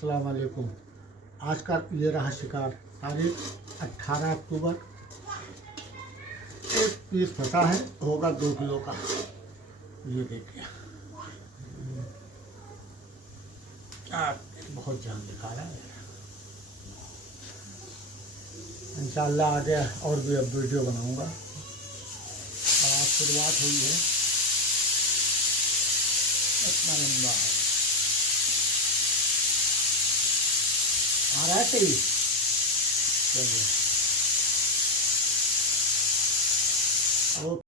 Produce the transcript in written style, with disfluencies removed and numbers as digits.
अस्सलाम वालेकुम। आज का ये रहा शिकार। तारीख 18 अक्टूबर। एक पीस फंसा है, होगा 2 किलो का। ये देखिए क्या बहुत जान दिखा रहा है। इंशाल्लाह आगे और भी अब वीडियो बनाऊंगा। आज शुरुआत हुई है, इतना लंबा है। आ रहा है सही। चलिए।